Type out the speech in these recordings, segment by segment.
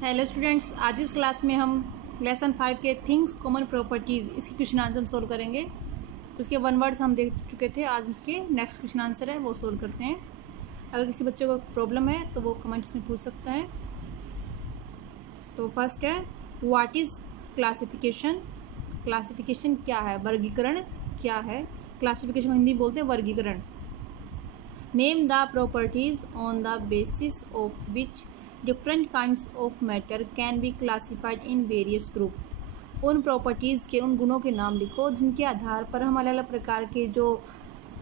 Hello students, आज इस class में हम लेसन 5 के थिंग्स कॉमन प्रॉपर्टीज़ इसकी क्वेश्चन आंसर हम सोल्व करेंगे। उसके वन वर्ड्स हम देख चुके थे, आज उसके नेक्स्ट क्वेश्चन आंसर है वो सोल्व करते हैं। अगर किसी बच्चे को प्रॉब्लम है तो वो कमेंट्स में पूछ सकता है। तो फर्स्ट है, व्हाट इज़ क्लासिफिकेशन। क्लासिफिकेशन क्या है, वर्गीकरण क्या है। क्लासिफिकेशन हिंदी में बोलते हैं वर्गीकरण। Name the properties on the basis of which different kinds of matter can be classified in various group. उन प्रॉपर्टीज़ के उन गुणों के नाम लिखो जिनके आधार पर हम अलग अलग प्रकार के जो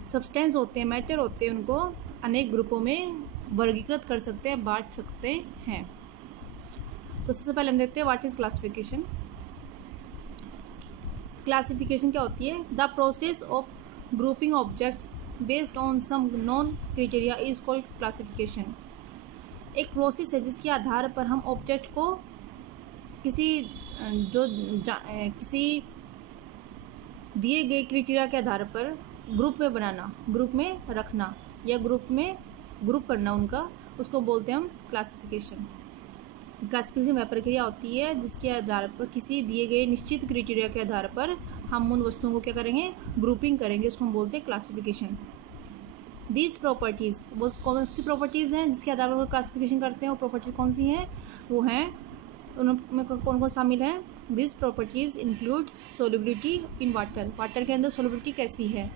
सब्सटेंस होते हैं, मैटर होते हैं, उनको अनेक ग्रुपों में वर्गीकृत कर सकते हैं, बांट सकते हैं। तो सबसे पहले हम देखते हैं व्हाट इज़ क्लासिफिकेशन। क्लासिफिकेशन क्या होती है? The process of grouping objects based on some known criteria is called classification. एक प्रोसेस है जिसके आधार पर हम ऑब्जेक्ट को किसी किसी दिए गए क्राइटेरिया के आधार पर ग्रुप में बनाना, ग्रुप में रखना या ग्रुप करना उनका, उसको बोलते हैं हम क्लासिफिकेशन। क्लासिफिकेशन वह प्रक्रिया होती है जिसके आधार पर किसी दिए गए निश्चित क्राइटेरिया के आधार पर हम उन वस्तुओं को क्या करेंगे, ग्रुपिंग करेंगे, उसको हम बोलते हैं क्लासिफिकेशन। दीज प्रॉपर्टीज़, वो कौन सी प्रॉपर्टीज़ हैं जिसके आधार पर क्लासिफिकेशन करते हैं, वो प्रॉपर्टी कौन सी हैं? वो हैं, उनमें कौन कौन शामिल हैं? This properties include solubility in water, water के अंदर सोल्युबिलिटी कैसी है।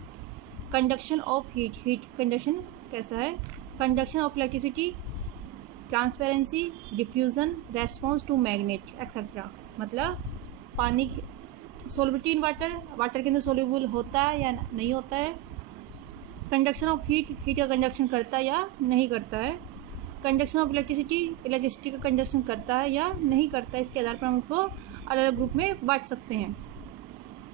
Conduction of heat, heat conduction कैसा है। Conduction of electricity, transparency, diffusion, response to magnet etcetera. मतलब पानी की सोल्युबिलिटी इन वाटर, वाटर के अंदर सोल्यूबल होता है या नहीं होता है। कंडक्शन ऑफ हीट, हीट का कंडक्शन करता है या नहीं करता है। कंडक्शन ऑफ इलेक्ट्रिसिटी, इलेक्ट्रिसिटी का कंडक्शन करता है या नहीं करता है। इसके आधार पर हम उसको अलग अलग ग्रुप में बांट सकते हैं।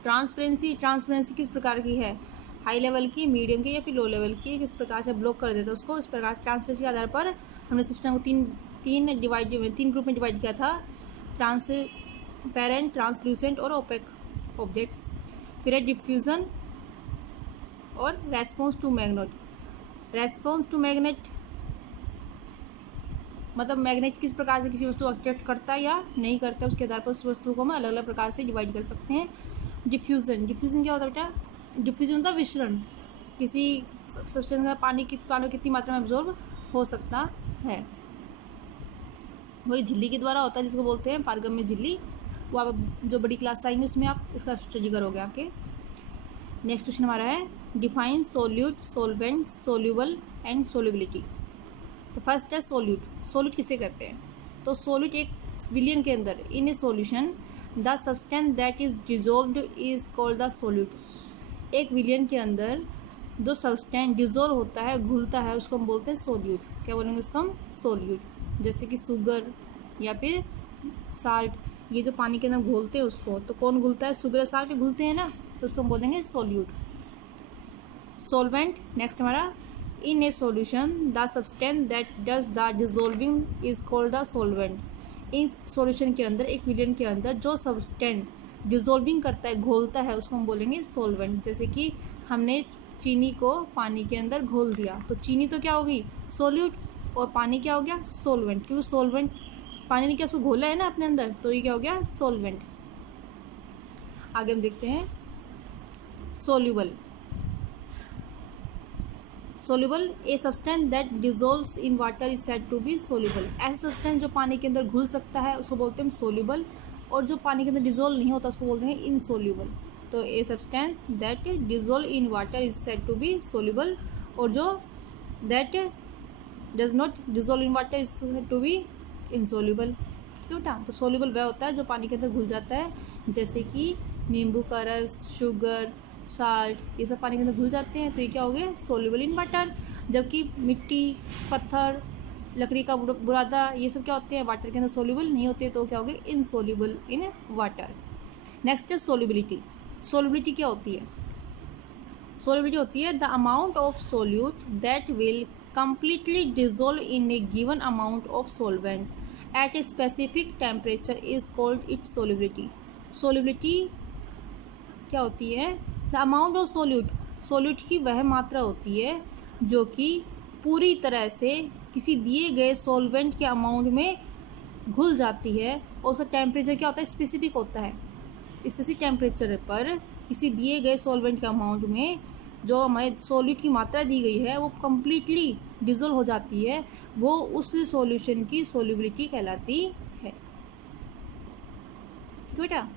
ट्रांसपेरेंसी, ट्रांसपेरेंसी किस प्रकार की है, हाई लेवल की, मीडियम की या फिर लो लेवल की, किस प्रकार से ब्लॉक कर देता है उसको। इस प्रकार से ट्रांसपेरेंसी के आधार पर हमने सिस्टम को तीन ग्रुप में डिवाइड किया था, ट्रांसपेरेंट, ट्रांसलूसेंट और ओपेक ऑब्जेक्ट्स। फिर है डिफ्यूज़न और response to magnet. Response to magnet मतलब मैग्नेट किस प्रकार से किसी वस्तु को अट्रैक्ट करता है या नहीं करता है, उसके आधार पर उस वस्तु को हम अलग अलग प्रकार से डिवाइड कर सकते हैं। डिफ्यूज़न, डिफ्यूज़न क्या होता है बेटा? डिफ्यूज़न होता है विसरण, किसी सब्सटेंस का पानी कितनी मात्रा में एब्जॉर्ब हो सकता है। वही झिल्ली के द्वारा होता है जिसको बोलते हैं पारगम्य झिल्ली। वो आप जो बड़ी क्लास आएंगे उसमें आप इसका स्टडी करोगे आके। नेक्स्ट क्वेश्चन हमारा है, define solute, solvent, soluble and solubility. तो फर्स्ट है सोल्यूट। सोल्यूट किसे कहते हैं? तो सोल्यूट एक विलियन के अंदर in a solution the substance that is dissolved is called the solute. एक विलियन के अंदर जो सब्सटेंस डिजोल्व होता है, घुलता है, उसको हम बोलते हैं सोल्यूट। क्या बोलेंगे उसको हम? सोल्यूट। जैसे कि शुगर या फिर साल्ट, ये जो पानी के अंदर घोलते हैं उसको, तो कौन घुलता है? शुगर साल्ट घुलते हैं ना, तो उसको हम बोलेंगे सोल्यूट। सोलवेंट नेक्स्ट हमारा, in a solution the substance that does the dissolving is called the solvent. इस सोल्यूशन के अंदर, एक विलियन के अंदर जो सब्सटेंस डिजोल्विंग करता है, घोलता है, उसको हम बोलेंगे सोलवेंट। जैसे कि हमने चीनी को पानी के अंदर घोल दिया, तो चीनी तो क्या होगी? सोल्यूट, और पानी क्या हो गया? सोलवेंट। क्योंकि सोलवेंट, पानी ने क्या उसको घोला है ना अपने अंदर, तो ये क्या हो गया? सोलवेंट। आगे हम देखते हैं soluble. Soluble, a substance that dissolves in water is said to be soluble. ऐसा सब्सटेंस जो पानी के अंदर घुल सकता है उसको बोलते हैं सोल्यूबल, और जो पानी के अंदर डिजोल्व नहीं होता उसको बोलते हैं इनसोल्यूबल। तो a substance that dissolve in water is said to be soluble, और जो that does not dissolve in water is said to be insoluble. क्यों बेटा? तो सोल्यूबल वह होता है जो पानी के अंदर घुल जाता है, जैसे कि नींबू का रस, शुगर, साल्ट, ये सब पानी के अंदर घुल जाते हैं, तो ये क्या हो गए? Soluble in water. जबकि मिट्टी, पत्थर, लकड़ी का बुरादा, ये सब क्या होते हैं? वाटर के अंदर सोल्यूबल नहीं होते, तो क्या हो गए? Insoluble in water. नेक्स्ट है सोल्युबिलिटी। सोल्युबिलिटी क्या होती है? सोल्युबिलिटी होती है the amount of solute that will completely dissolve in a given amount of solvent at a specific temperature is called its solubility. Solubility क्या होती है? The amount of solute, solute की वह मात्रा होती है जो कि पूरी तरह से किसी दिए गए सॉल्वेंट के अमाउंट में घुल जाती है और उसका टेम्परेचर क्या होता है, स्पेसिफिक होता है। स्पेसिफिक टेम्परेचर पर किसी दिए गए सॉल्वेंट के अमाउंट में जो हमारे सॉल्यूट की मात्रा दी गई है वो कम्प्लीटली डिजोल्व हो जाती है, वो उस सॉल्यूशन की सॉल्युबिलिटी कहलाती है। ठीक बेटा,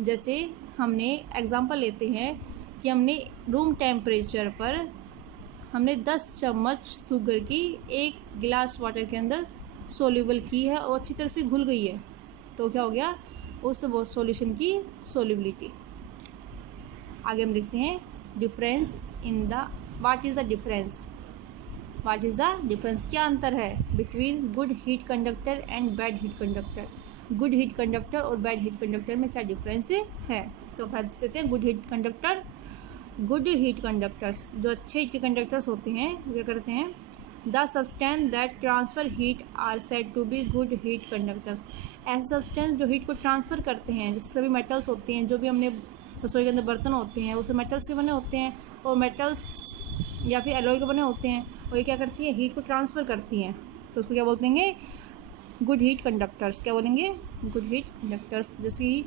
जैसे हमने एग्जांपल लेते हैं कि हमने रूम टेम्परेचर पर हमने 10 चम्मच शुगर की एक गिलास वाटर के अंदर सोल्यूबल की है और अच्छी तरह से घुल गई है, तो क्या हो गया, उस सॉल्यूशन की सोल्युबिलिटी। आगे हम देखते हैं difference in the what is the difference, what is the difference, क्या अंतर है between good heat conductor and bad heat conductor. Good heat conductor और बैड हीट कंडक्टर में क्या डिफरेंस है। तो फर्स्ट देते हैं good heat conductor. Good heat conductors, जो अच्छे हीट के कंडक्टर्स होते हैं वो क्या करते हैं, the substance that transfer heat are said to be good heat conductors. ऐसे सब्सटेंस जो हीट को ट्रांसफ़र करते हैं, जैसे सभी मेटल्स होते हैं, जो भी हमने रसोई के अंदर बर्तन होते हैं वो सब मेटल्स के बने होते हैं, और मेटल्स या फिर एलॉय के बने होते हैं, और ये क्या करती है, हीट को ट्रांसफ़र करती हैं, तो उसको क्या बोलते हैं, गुड हीट कंडक्टर्स। क्या बोलेंगे, गुड हीट कंडक्टर्स। जैसे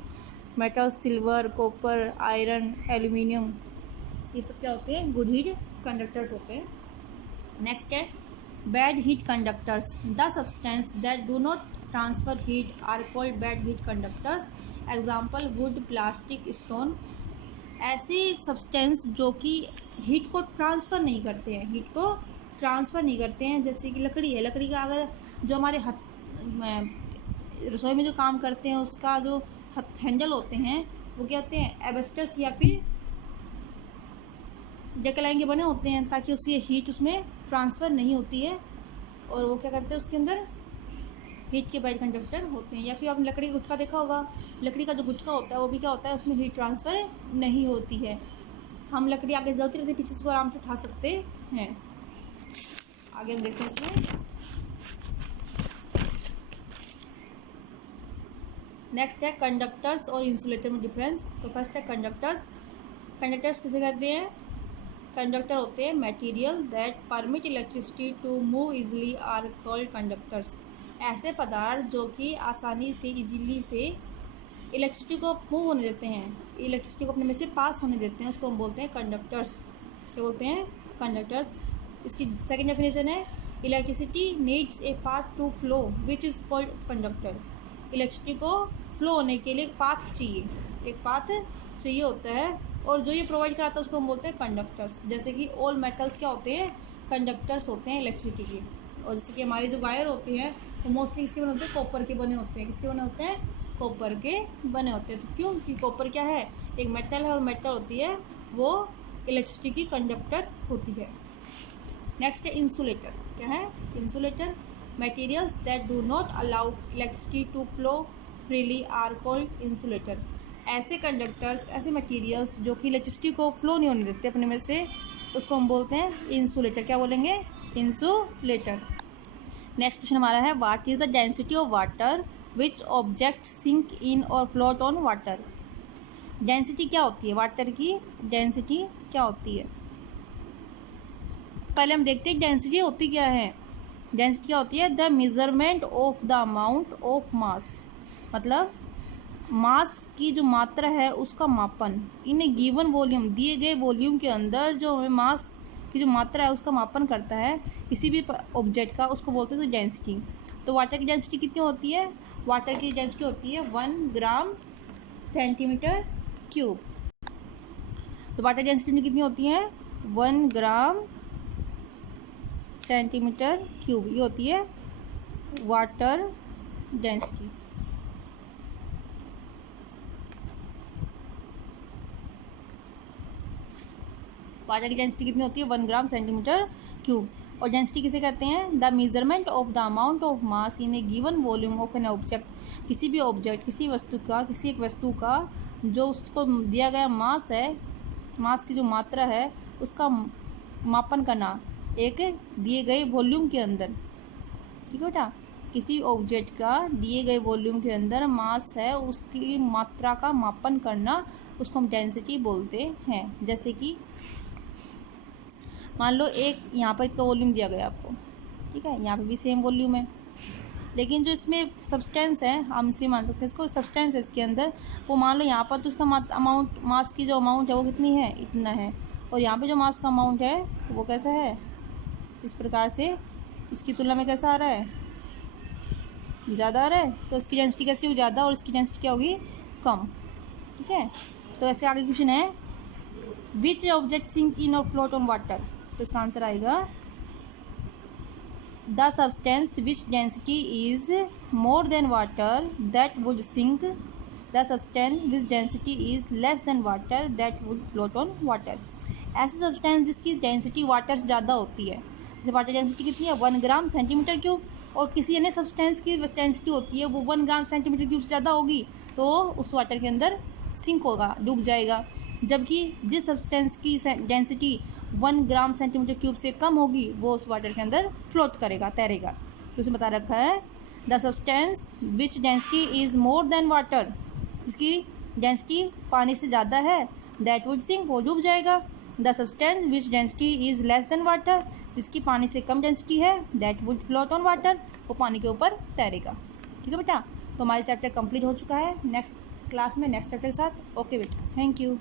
metal, silver, copper, iron, aluminium, ये सब क्या होते हैं, गुड हीट कंडक्टर्स होते हैं। नेक्स्ट है bad heat conductors. The substance that do not transfer heat are called bad heat conductors. Example wood, plastic, stone. ऐसे सब्सटेंस जो कि हीट को ट्रांसफ़र नहीं करते हैं, हीट को ट्रांसफ़र नहीं करते हैं, जैसे कि लकड़ी है। लकड़ी का अगर जो हमारे रसोई में जो काम करते हैं उसका जो हैंडल होते हैं वो क्या होते हैं, एबेस्टस या फिर डेकलाइन के बने होते हैं, ताकि उससे हीट उसमें ट्रांसफ़र नहीं होती है, और वो क्या करते हैं उसके अंदर हीट के बैड कंडक्टर होते हैं। या फिर आपने लकड़ी का गुटका देखा होगा, लकड़ी का जो गुटका होता है वो भी क्या होता है, उसमें हीट ट्रांसफ़र नहीं होती है। हम लकड़ी आगे जलती रहती है, पीछे से आराम से उठा सकते हैं। आगे हम देखते हैं इसमें नेक्स्ट है कंडक्टर्स और इंसुलेटर में डिफरेंस। तो फर्स्ट है कंडक्टर्स। कंडक्टर्स किसे कहते हैं, कंडक्टर होते हैं material that permit electricity to move easily are called conductors. ऐसे पदार्थ जो कि आसानी से इजीली से इलेक्ट्रिसिटी को मूव होने देते हैं, इलेक्ट्रिसिटी को अपने में से पास होने देते हैं, उसको हम बोलते हैं कंडक्टर्स। क्या बोलते हैं, कंडक्टर्स। इसकी सेकंड डेफिनेशन है electricity needs a path to flow which is called conductor. Electricity को फ्लो होने के लिए एक पाथ चाहिए, एक पाथ चाहिए होता है, और जो ये प्रोवाइड कराता है उसको हम बोलते हैं कंडक्टर्स। जैसे कि ऑल मेटल्स क्या होते हैं, कंडक्टर्स होते हैं इलेक्ट्रिसिटी के। और जैसे कि हमारे जो वायर होते हैं वो मोस्टली किसके बने होते हैं, कॉपर के बने होते हैं। किसके बने होते हैं, कॉपर के बने होते हैं। तो क्यों, कि कॉपर क्या है, एक मेटल है, और मेटल होती है वो इलेक्ट्रिसिटी की कंडक्टर होती है। नेक्स्ट है इंसुलेटर। क्या है, insulator. Materials that do not allow electricity to flow freely are called insulator. ऐसे कंडक्टर्स, ऐसे मटेरियल्स जो कि इलेक्ट्रिसिटी को फ्लो नहीं होने देते अपने में से, उसको हम बोलते हैं इंसुलेटर। क्या बोलेंगे, इंसुलेटर। नेक्स्ट क्वेश्चन हमारा है what is the density of water which object sink in और फ्लोट ऑन वाटर। डेंसिटी क्या होती है, वाटर की डेंसिटी क्या होती है। पहले हम देखते हैं डेंसिटी होती क्या है। डेंसिटी क्या होती है, the measurement of the amount of mass, मतलब मास की जो मात्रा है उसका मापन। इन ए गिवन वॉल्यूम, दिए गए वॉल्यूम के अंदर जो हमें मास की जो मात्रा है उसका मापन करता है किसी भी ऑब्जेक्ट का, उसको बोलते हैं डेंसिटी। तो वाटर की डेंसिटी कितनी होती है, वाटर की डेंसिटी होती है 1 ग्राम सेंटीमीटर क्यूब। तो वाटर डेंसिटी कितनी होती है, 1 ग्राम सेंटीमीटर क्यूब, ये होती है वाटर डेंसिटी। वाटर की डेंसिटी कितनी होती है, 1 ग्राम सेंटीमीटर क्यूब। और डेंसिटी किसे कहते हैं, the measurement of the amount of mass in A given volume of an object. किसी भी ऑब्जेक्ट, किसी वस्तु का, किसी एक वस्तु का जो उसको दिया गया मास है, मास की जो मात्रा है उसका मापन करना एक दिए गए वॉल्यूम के अंदर। ठीक है बेटा, किसी ऑब्जेक्ट का दिए गए वॉल्यूम के अंदर मास है, उसकी मात्रा का मापन करना उसको हम डेंसिटी बोलते हैं। जैसे कि मान लो एक यहाँ पर इसका वॉल्यूम दिया गया आपको, ठीक है, यहाँ पे भी सेम वॉल्यूम है, लेकिन जो इसमें सब्सटेंस है, हम इसे मान सकते हैं इसको सब्सटेंस है इसके अंदर, वो मान लो यहाँ पर तो उसका अमाउंट, मास की जो अमाउंट है वो कितनी है, इतना है, और यहाँ पे जो मास का अमाउंट है वो कैसा है, इस प्रकार से इसकी तुलना में कैसा आ रहा है, ज़्यादा आ रहा है। तो इसकी डेंसिटी कैसी होगी, ज़्यादा, और इसकी डेंसिटी क्या होगी, कम। ठीक है, तो ऐसे आगे क्वेश्चन है, विच ऑब्जेक्ट सिंक इन और फ्लोट ऑन वाटर। तो इसका आंसर आएगा the substance which density is more than water that would sink, the substance which density is less than water that would float on water. ऐसे substance जिसकी density water से ज़्यादा होती है, जैसे वाटर डेंसिटी कितनी है 1 ग्राम सेंटीमीटर क्यूब, और किसी अन्य सब्सटेंस की डेंसिटी होती है वो 1 ग्राम सेंटीमीटर क्यूब से ज़्यादा होगी, तो उस वाटर के अंदर सिंक होगा, डूब जाएगा। जबकि जिस सब्सटेंस की डेंसिटी 1 ग्राम सेंटीमीटर क्यूब से कम होगी वो उस वाटर के अंदर फ्लोट करेगा, तैरेगा। तो उसे बता रखा है the substance which density is more than water, इसकी डेंसिटी पानी से ज़्यादा है, दैट वुड सिंक, वो डूब जाएगा। The substance which density is less than water, जिसकी पानी से कम डेंसिटी है, that would float on water, वो पानी के ऊपर तैरेगा। ठीक है बेटा, तो हमारे चैप्टर कंप्लीट हो चुका है। नेक्स्ट क्लास में नेक्स्ट चैप्टर के साथ। ओके बेटा, थैंक यू।